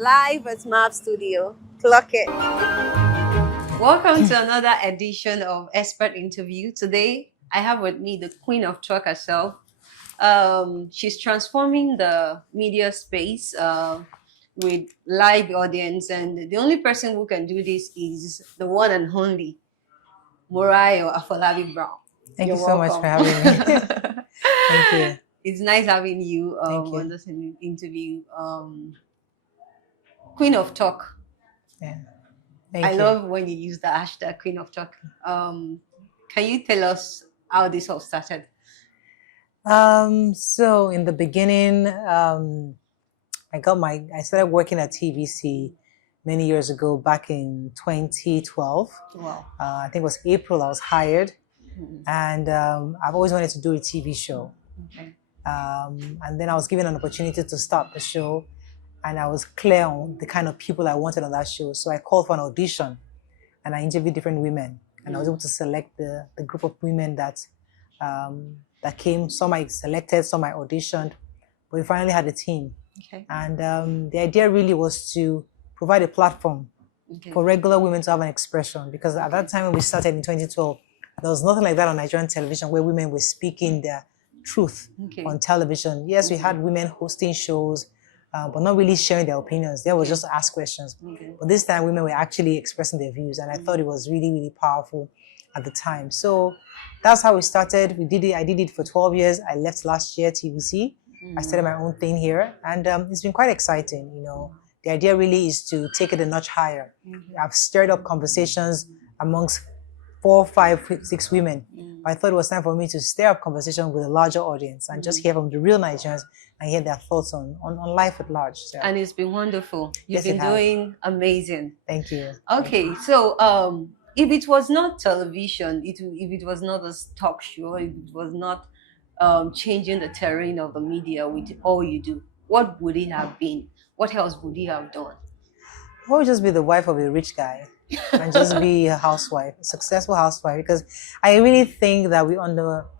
Live at MAP Studio. Clock it. Welcome to another edition of Expert Interview. Today, I have with me the Queen of Talk herself. She's transforming the media space with live audience, and the only person who can do this is the one and only Morayo Afolabi-Brown. Thank You're you so much for having me. Thank you. It's nice having you, Thank you. on this interview. Queen of Talk. Yeah. I love when you use the hashtag Queen of Talk. Can you tell us how this all started? So in the beginning, I started working at TVC many years ago, back in 2012. Wow. I think it was April I was hired. And I've always wanted to do a TV show. Okay. And then I was given an opportunity to start the show, and I was clear on the kind of people I wanted on that show. So I called for an audition, and I interviewed different women, and I was able to select the group of women that came. Some I selected, some I auditioned, but we finally had a team. Okay. And the idea really was to provide a platform for regular women to have an expression, because at that time when we started in 2012, there was nothing like that on Nigerian television where women were speaking their truth on television. Yes, we had women hosting shows, but not really sharing their opinions. They were just to ask questions. But this time, women were actually expressing their views, and I thought it was really, really powerful at the time. So that's how we started. We did it. I did it for 12 years. I left last year, TVC. I started my own thing here, and it's been quite exciting. You know, the idea really is to take it a notch higher. I've stirred up conversations amongst 4, 5, 6 women. I thought it was time for me to stir up conversation with a larger audience and just hear from the real Nigerians and hear their thoughts on life at large. So. And it's been wonderful. You've been doing amazing. Thank you. Okay, so if it was not television, if it was not a talk show, if it was not changing the terrain of the media with all you do, what would it have been? What else would you have done? I would just be the wife of a rich guy and just be a housewife, a successful housewife, because I really think that we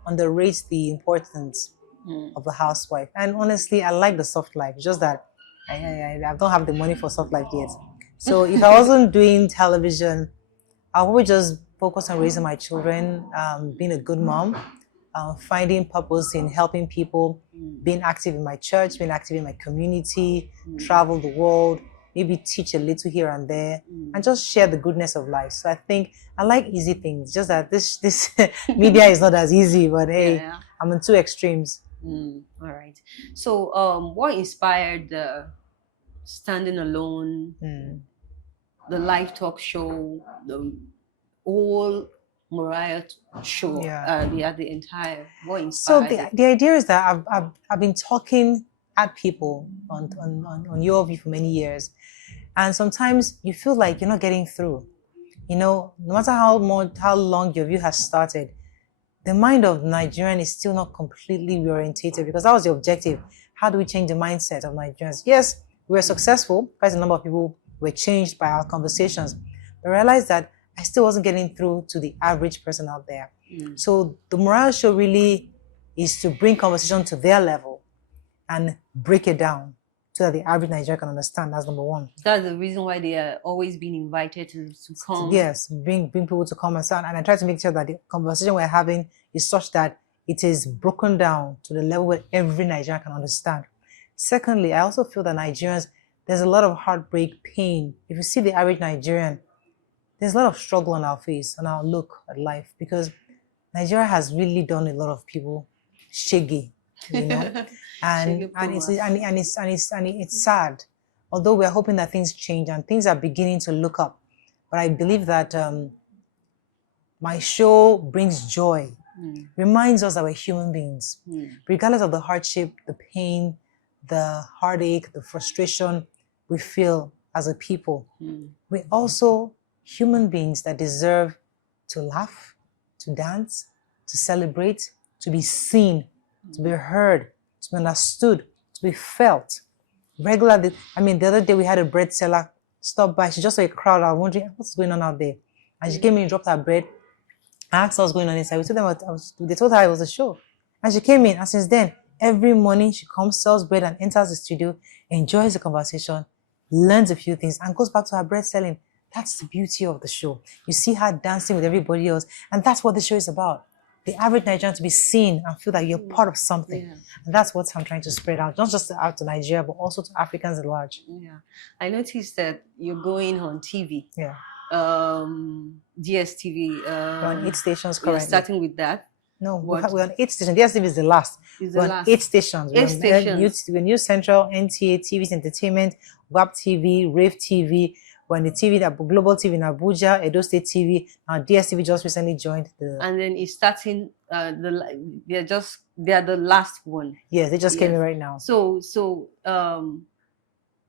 underrate the importance of the housewife. And honestly, I like the soft life. It's just that I don't have the money for soft life yet. So if I wasn't doing television, I would just focus on raising my children, being a good mom, finding purpose in helping people, being active in my church, being active in my community, travel the world, maybe teach a little here and there, and just share the goodness of life. So I think I like easy things, just that this media is not as easy, but hey, I'm in two extremes. All right. So what inspired the Standing Alone, the live talk show, the whole Morayo show, the entire, what inspired So the idea is that I've been talking at people on your view for many years, and sometimes you feel like you're not getting through. You know, no matter how long your view has started, the mind of Nigerian is still not completely reorientated, because that was the objective. How do we change the mindset of Nigerians? Yes, we were successful. Quite a number of people were changed by our conversations, but I realized that I still wasn't getting through to the average person out there. So the Morayo show really is to bring conversation to their level and break it down so that the average Nigerian can understand. That's number one. That's the reason why they are always being invited to come. Yes, bring people to come and sound. And I try to make sure that the conversation we're having is such that it is broken down to the level where every Nigerian can understand. Secondly, I also feel that Nigerians, there's a lot of heartbreak, pain. If you see the average Nigerian, there's a lot of struggle on our face, on our look at life, because Nigeria has really done a lot of people shaggy, you know, and it's sad. Although we're hoping that things change and things are beginning to look up, but I believe that my show brings joy, reminds us that we're human beings, regardless of the hardship, the pain, the heartache, the frustration we feel as a people. We're also human beings that deserve to laugh, to dance, to celebrate, to be seen, to be heard, to be understood, to be felt. Regularly, the other day we had a bread seller stop by. She just saw a crowd. I was wondering what's going on out there. And she came in, dropped her bread. I asked her what's going on inside. They told her it was a show. And she came in, and since then, every morning she comes, sells bread, and enters the studio, enjoys the conversation, learns a few things, and goes back to her bread selling. That's the beauty of the show. You see her dancing with everybody else, and that's what the show is about. The average Nigerian to be seen and feel that you're part of something. Yeah. And that's what I'm trying to spread out, not just out to Nigeria, but also to Africans at large. Yeah. I noticed that you're going on TV. Yeah. DSTV. We're on 8 stations You're currently. starting with that. No, What? we're on 8 stations. DSTV is the last. Is We're the on last. 8 stations. Eight stations. We're News Central, NTA, TV's Entertainment, WAP TV, Rave TV. We're on the TV, Global TV in Abuja, Edo State TV. Now DSTV just recently joined the. And then it's starting. They're the last one. Yes, they just came Yes. in right now. So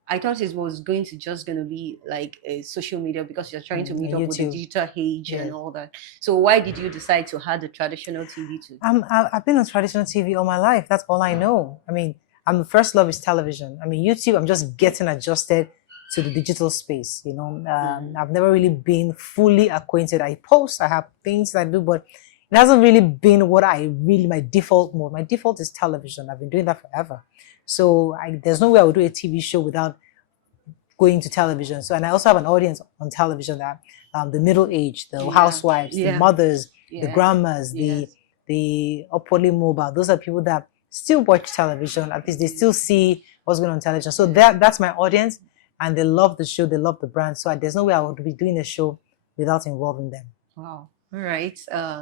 I thought it was going to be like a social media because you're trying to meet up with the YouTube. digital age Yes. and all that. So why did you decide to have the traditional TV too? I've been on traditional TV all my life. That's all I know. I mean, my first love is television. I mean, YouTube, I'm just getting adjusted to the digital space. You know, I've never really been fully acquainted. I post, I have things I do, but it hasn't really been what my default mode. My default is television. I've been doing that forever. So there's no way I would do a TV show without going to television. So, and I also have an audience on television that the middle age, the housewives, the mothers, the grandmas, the upwardly mobile. Those are people that still watch television. At least they still see what's going on television. So that's my audience, and they love the show. They love the brand. So there's no way I would be doing a show without involving them. Wow. All right.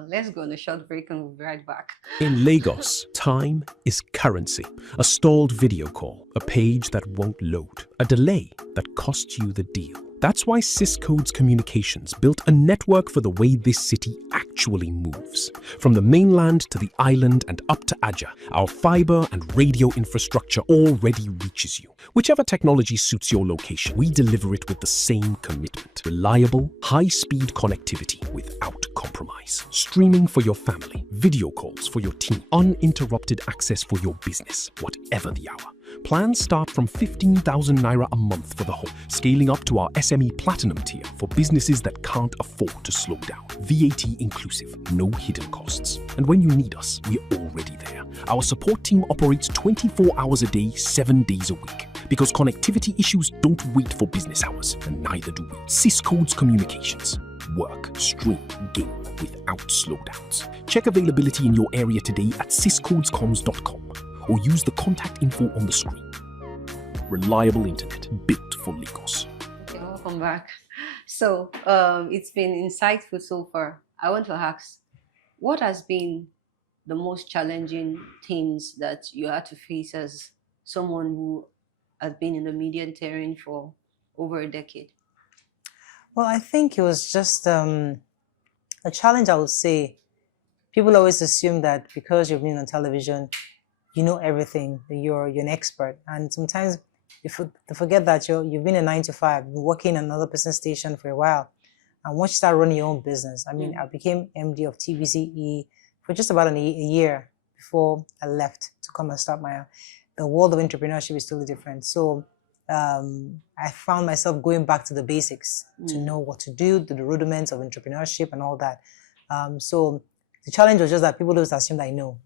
Let's go on a short break and we'll be right back. In Lagos, time is currency. A stalled video call, a page that won't load, a delay that costs you the deal. That's why Syscodes Communications built a network for the way this city actually moves. From the mainland to the island and up to Aja, our fiber and radio infrastructure already reaches you. Whichever technology suits your location, we deliver it with the same commitment. Reliable, high-speed connectivity without compromise. Streaming for your family, video calls for your team, uninterrupted access for your business, whatever the hour. Plans start from 15,000 naira a month for the home, scaling up to our SME Platinum tier for businesses that can't afford to slow down. VAT inclusive, no hidden costs. And when you need us, we're already there. Our support team operates 24 hours a day, 7 days a week. Because connectivity issues don't wait for business hours, and neither do we. Syscodes Communications. Work, stream, game without slowdowns. Check availability in your area today at syscodescoms.com. or use the contact info on the screen. Reliable internet built for Lagos. Okay, welcome back. So it's been insightful so far. I want to ask, what has been the most challenging things that you had to face as someone who has been in the media terrain for over a decade? Well, I think it was just a challenge, I would say. People always assume that because you've been on television, you know everything, you're an expert. And sometimes you forget that you've been a 9 to 5, you've been working in another business station for a while. And once you start running your own business, I mean, I became MD of TVCE for just about a year before I left to come and start the world of entrepreneurship is totally different. So I found myself going back to the basics to know what to do, the rudiments of entrepreneurship and all that. So the challenge was just that people always assumed I know.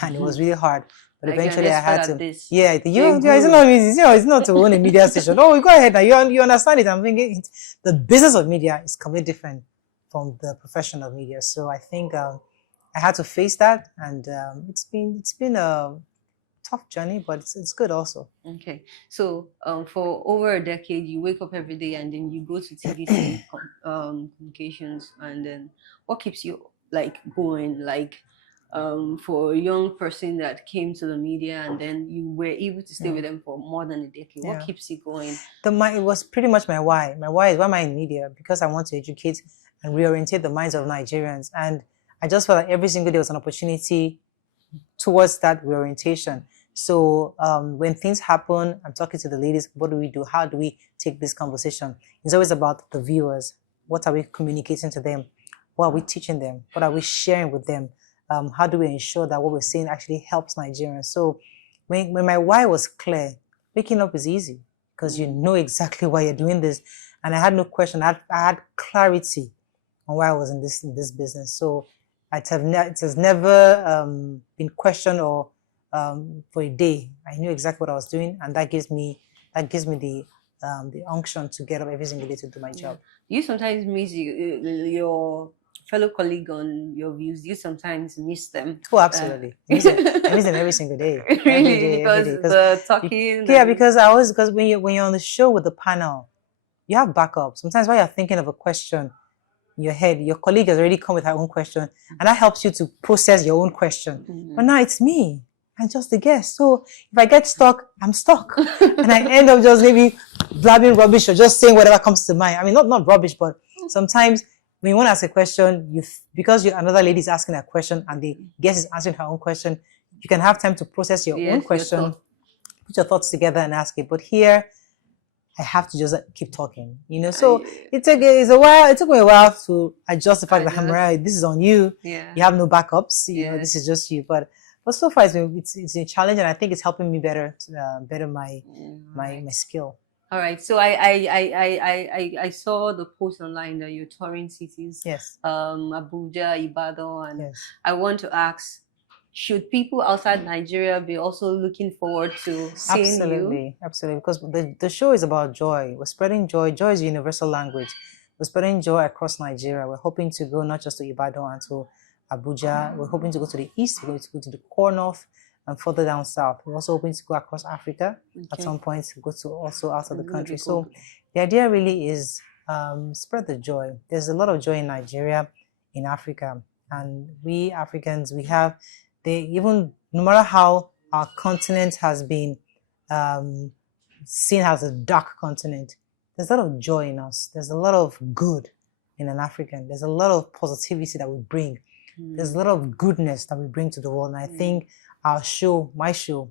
And it was really hard. But eventually I had to. It's not easy. It's not to own a media station. Oh, go ahead now. You understand it. I'm thinking the business of media is completely different from the profession of media. So I think I had to face that, and it's been a tough journey, but it's good also. Okay, so for over a decade, you wake up every day and then you go to TVC communications, and then what keeps you going for a young person that came to the media and then you were able to stay with them for more than a decade? What keeps you going? It was pretty much my why. My why is, why am I in media? Because I want to educate and reorientate the minds of Nigerians. And I just felt like every single day was an opportunity towards that reorientation. So when things happen, I'm talking to the ladies, what do we do? How do we take this conversation? It's always about the viewers. What are we communicating to them? What are we teaching them? What are we sharing with them? How do we ensure that what we're saying actually helps Nigerians? So when my why was clear, waking up is easy because you know exactly why you're doing this. And I had no question. I had clarity on why I was in this business. So it has never been questioned or for a day. I knew exactly what I was doing, and that gives me the the unction to get up every single day to do my job. You sometimes miss your fellow colleague on your views. You sometimes miss them. Oh, absolutely. I miss them every single day. Really, because every day. the talking. Yeah, because when you're on the show with the panel, you have backup. Sometimes while you're thinking of a question in your head, your colleague has already come with her own question, and that helps you to process your own question. But now it's me. I'm just the guest. So if I get stuck, I'm stuck. And I end up just maybe blabbing rubbish or just saying whatever comes to mind. I mean, not rubbish, but sometimes when you want to ask a question, because another lady is asking a question and the guest is answering her own question, you can have time to process your own question, put your thoughts together and ask it. But here, I have to just keep talking, So it took me a while to adjust the fact that Morayo, this is on you. Yeah. You have no backups. This is just you. But so far it's a challenge, and I think it's helping me better my skill. All right. So I saw the post online that you're touring cities. Yes. Abuja, Ibadan, and yes. I want to ask, should people outside Nigeria be also looking forward to seeing you? Absolutely, because the show is about joy. We're spreading joy. Joy is a universal language. We're spreading joy across Nigeria. We're hoping to go not just to Ibadan and to Abuja. We're hoping to go to the east. We're going to go to the core north and further down south. We're also hoping to go across Africa at some point, to go to also out of the country. So the idea really is spread the joy. There's a lot of joy in Nigeria, in Africa, and we Africans, we have no matter how our continent has been seen as a dark continent, there's a lot of joy in us. There's a lot of good in an African. There's a lot of positivity that we bring. There's a lot of goodness that we bring to the world. And I think our show, my show,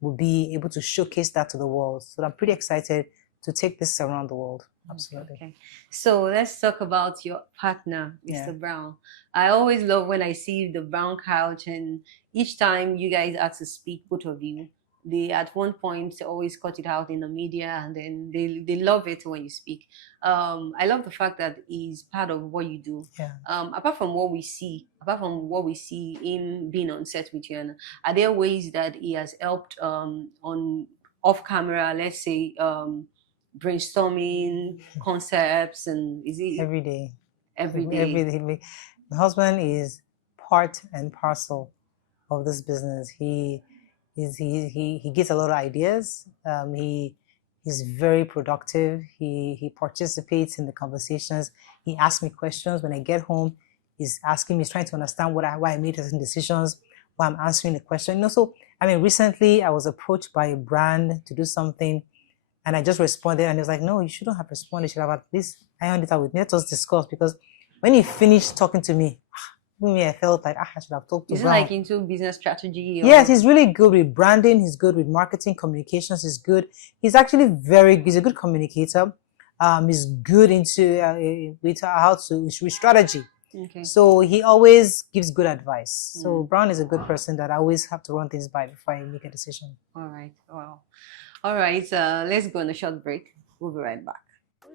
will be able to showcase that to the world. So I'm pretty excited to take this around the world. Absolutely. Okay. So let's talk about your partner, Mr. Brown. I always love when I see the Brown couch, and each time you guys had to speak, both of you, they at one point always cut it out in the media, and then they love it when you speak. I love the fact that he's part of what you do. Yeah. Apart from what we see him being on set with you, are there ways that he has helped on off camera, let's say, brainstorming concepts, and is it every day? My husband is part and parcel of this business. He gets a lot of ideas. He's very productive. He participates in the conversations. He asks me questions when I get home. He's trying to understand why I made certain decisions, why I'm answering the question. So I mean, recently I was approached by a brand to do something, and I just responded, and he was like, "No, you shouldn't have responded. You should have at least ironed it out with me. Let us discuss." Because when he finished talking to me, I felt like I should have talked to him. Is it like into business strategy? Or? Yes, he's really good with branding. He's good with marketing, communications. He's good. He's actually he's a good communicator. He's good with strategy. Okay. So he always gives good advice. So Brown is a good person that I always have to run things by before I make a decision. All right. Wow. All right. Let's go on a short break. We'll be right back.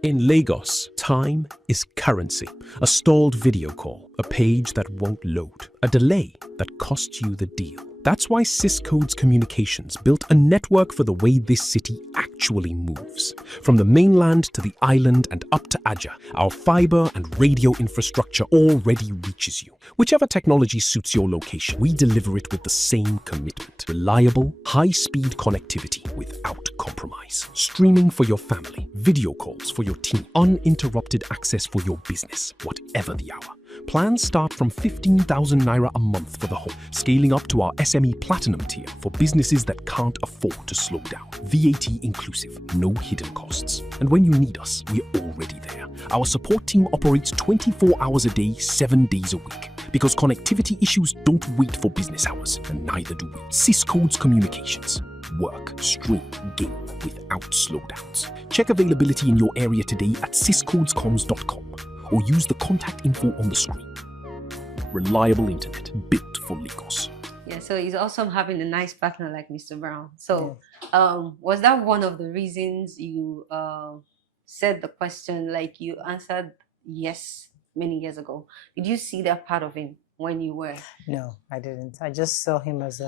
In Lagos, time is currency. A stalled video call, a page that won't load, a delay that costs you the deal. That's why Syscodes Communications built a network for the way this city actually moves. From the mainland to the island and up to Aja, our fiber and radio infrastructure already reaches you. Whichever technology suits your location, we deliver it with the same commitment. Reliable, high-speed connectivity without compromise. Streaming for your family, video calls for your team, uninterrupted access for your business, whatever the hour. Plans start from 15,000 Naira a month for the home, scaling up to our SME Platinum tier for businesses that can't afford to slow down. VAT inclusive, no hidden costs. And when you need us, we're already there. Our support team operates 24 hours a day, 7 days a week. Because connectivity issues don't wait for business hours, and neither do we. Syscodes Communications. Work, stream, game without slowdowns. Check availability in your area today at syscodescoms.com. or use the contact info on the screen. Reliable internet built for Lagos. Yeah, so it's awesome having a nice partner like Mr. Brown. So, was that one of the reasons you said the question, like you answered yes many years ago? Did you see that part of him when you were? No, I didn't. I just saw him as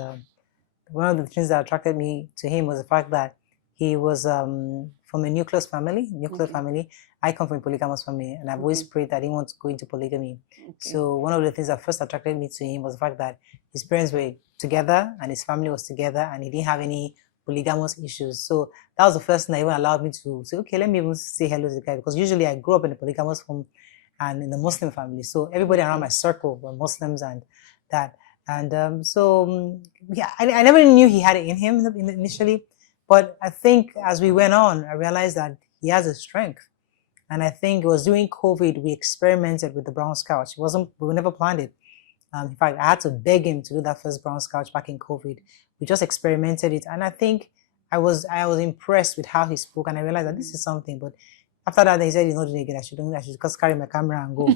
one of the things that attracted me to him was the fact that he was, from a nuclear family. I come from a polygamous family, and I've always prayed that I didn't want to go into polygamy. So one of the things that first attracted me to him was the fact that his parents were together and his family was together, and he didn't have any polygamous issues. So that was the first thing that even allowed me to say, okay, let me even say hello to the guy, because usually I grew up in a polygamous home and in a Muslim family. So everybody around my circle were Muslims and that. And yeah, I never knew he had it in him initially, but I think as we went on, I realized that he has a strength. And I think it was during COVID we experimented with the brown scout. We never planned it. In fact, I had to beg him to do that first brown scout back in COVID. We just experimented it, and I think I was impressed with how he spoke, and I realized that this is something. But after that, he said he's not doing it again. I should just carry my camera and go.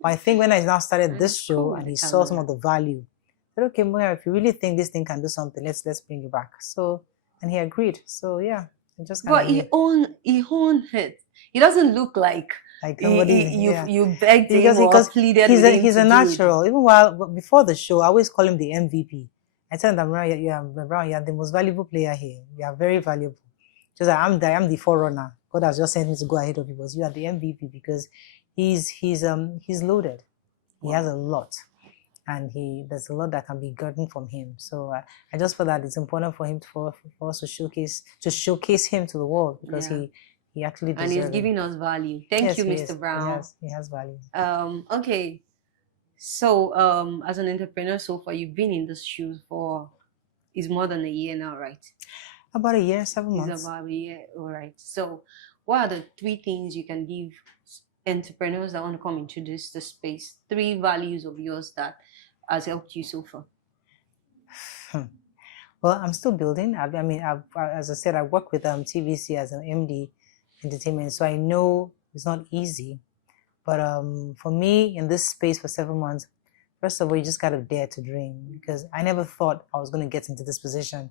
But I think when I now started this show and he saw some of the value, I said, okay, Moya, if you really think this thing can do something, let's bring you back. So, and he agreed. So yeah, I just but he owned it. He doesn't look like somebody. You begged him or pleaded with him. He's a natural. Even before the show, I always call him the MVP. I tell him that you're the most valuable player here. You are very valuable. Just like I'm the forerunner. God has just sent me to go ahead of you, but you are the MVP because he's loaded. He has a lot, and there's a lot that can be gotten from him. So I just feel that it's important for him for us to showcase him to the world, because he actually deserves it. And he's giving us value. Thank you, Mr. Brown. He has value. Okay. So, as an entrepreneur so far, you've been in this shoes for it's more than a year now, right? About a year, 7 months. It's about a year, all right. So, what are the 3 things you can give entrepreneurs that want to come into this space? 3 values of yours that has helped you so far. Well, I'm still building. As I said, I work with TVC as an MD entertainment, so I know it's not easy. But for me, in this space for 7 months, first of all, you just got to dare to dream, because I never thought I was going to get into this position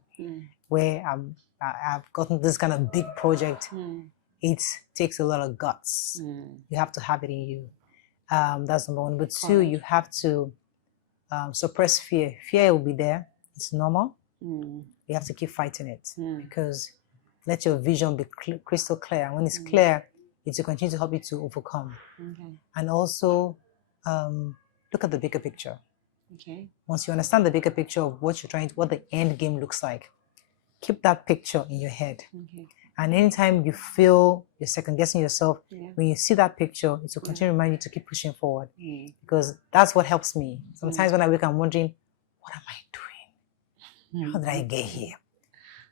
where I've gotten this kind of big project. It takes a lot of guts. You have to have it in you. That's number 1. But 2, you have to suppress fear. Fear will be there. It's normal. You have to keep fighting it, because let your vision be crystal clear. And when it's clear, it will continue to help you to overcome. And also look at the bigger picture. Once you understand the bigger picture of what the end game looks like, keep that picture in your head. And anytime you feel you're second guessing yourself, when you see that picture, it will continue to remind you to keep pushing forward, because that's what helps me. Sometimes when I wake, I'm wondering, what am I doing? How did I get here?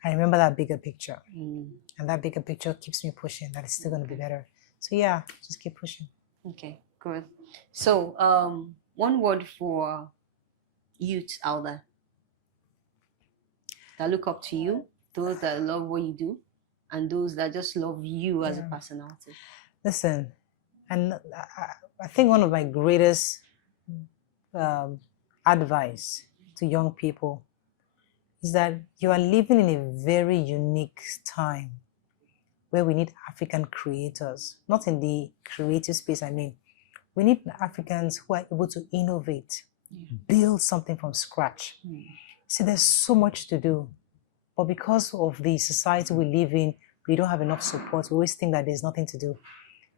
I remember that bigger picture, and that bigger picture keeps me pushing, that it's still going to be better. So yeah, just keep pushing. Okay, good. So one word for youths out there that look up to you, those that love what you do, and those that just love you as a personality. Listen, and I think one of my greatest advice to young people is that you are living in a very unique time where we need African creators, not in the creative space, we need Africans who are able to innovate, build something from scratch. See, there's so much to do, but because of the society we live in, we don't have enough support. We always think that there's nothing to do.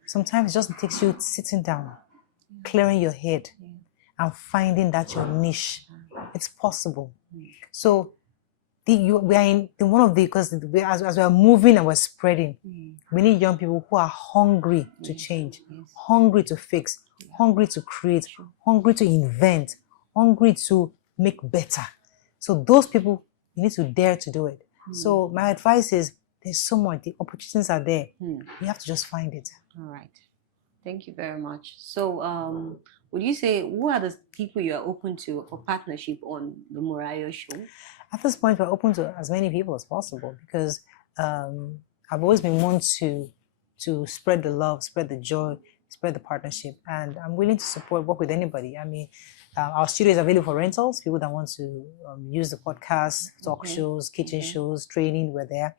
Sometimes it just takes you sitting down, clearing your head, and finding that your niche. It's possible. So we are in one of the, because as we are moving and we're spreading, we need young people who are hungry to change, hungry to fix, hungry to create, hungry to invent, hungry to make better. So those people, you need to dare to do it. So my advice is, there's so much, the opportunities are there. You have to just find it. All right. Thank you very much. So would you say, who are the people you are open to for partnership on the Morayo show? At this point, we're open to as many people as possible, because I've always been one to spread the love, spread the joy, spread the partnership, and I'm willing to work with anybody. Our studio is available for rentals, people that want to use the podcast, talk shows, kitchen shows, training, we're there.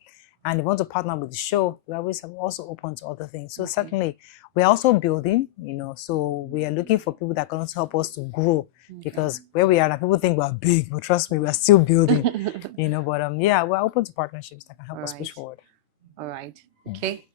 And if you want to partner with the show, we always have also open to other things. So certainly, we're also building, so we are looking for people that can also help us to grow, because where we are now, people think we're big, but trust me, we're still building, but we're open to partnerships that can help us push forward. All right. Okay,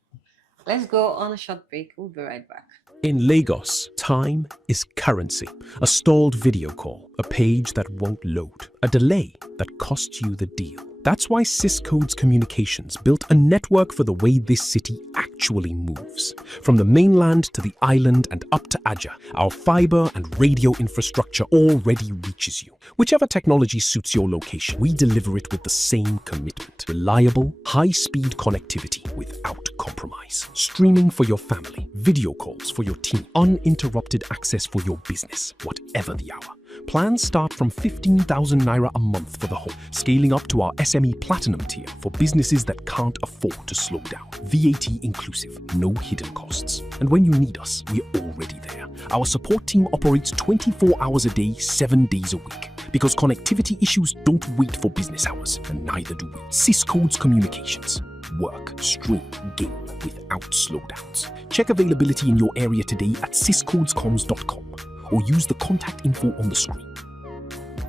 let's go on a short break. We'll be right back. In Lagos, time is currency. A stalled video call, a page that won't load, a delay that costs you the deal. That's why Syscodes Communications built a network for the way this city actually moves. From the mainland to the island and up to Aja, our fiber and radio infrastructure already reaches you. Whichever technology suits your location, we deliver it with the same commitment. Reliable, high-speed connectivity without compromise. Streaming for your family, video calls for your team, uninterrupted access for your business, whatever the hour. Plans start from 15,000 naira a month for the home, scaling up to our SME Platinum tier for businesses that can't afford to slow down. VAT inclusive, no hidden costs. And when you need us, we're already there. Our support team operates 24 hours a day, 7 days a week. Because connectivity issues don't wait for business hours, and neither do we. Syscodes Communications. Work, stream, game without slowdowns. Check availability in your area today at syscodescoms.com. or use the contact info on the screen.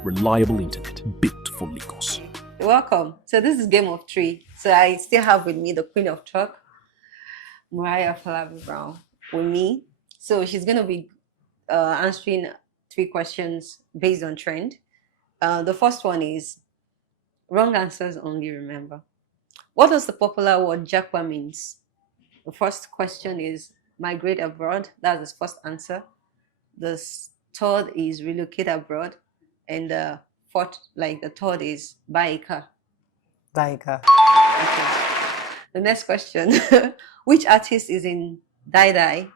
Reliable internet built for Lagos. Welcome. So this is Game of Three. So I still have with me the Queen of Talk, Morayo Afolabi-Brown, with me. So she's going to be answering 3 questions based on trend. The first one is wrong answers only, remember. What does the popular word japa means? The first question is migrate abroad. That's the first answer. The third is relocate abroad, and the third is buy a car. Buy a car. Okay. The next question: which artist is in Die Die?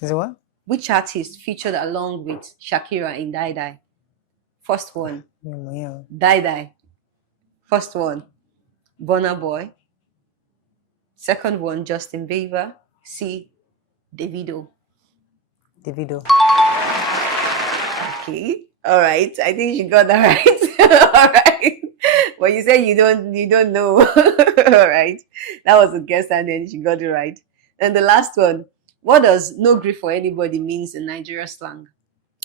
Is it what? Which artist featured along with Shakira in Die Die? First one, Yeah. Die Die. First one, Burna Boy. Second one, Justin Bieber. C, Davido. Davido. Okay. All right. I think you got that right. All right. But you said you don't know. All right. That was a guess, and then she got it right. And the last one, what does no grief for anybody means in Nigeria slang?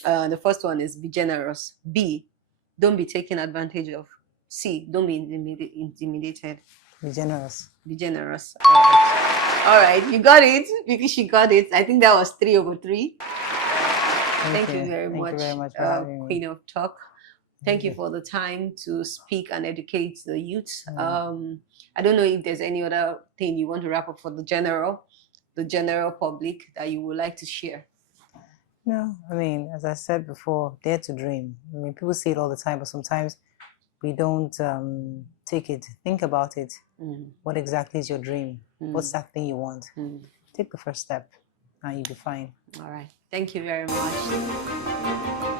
The first one is be generous. B, don't be taken advantage of. C, don't be intimidated. Be generous. Be generous. All right. You got it. Because she got it. I think that was 3 over 3. Thank you very much for having me. Queen of Talk. Thank you for the time to speak and educate the youth. I don't know if there's any other thing you want to wrap up for the general public that you would like to share. No, I mean, as I said before, dare to dream. I mean, people say it all the time, but sometimes we don't take it. Think about it. What exactly is your dream? What's that thing you want? Take the first step and you'll be fine. All right. Thank you very much.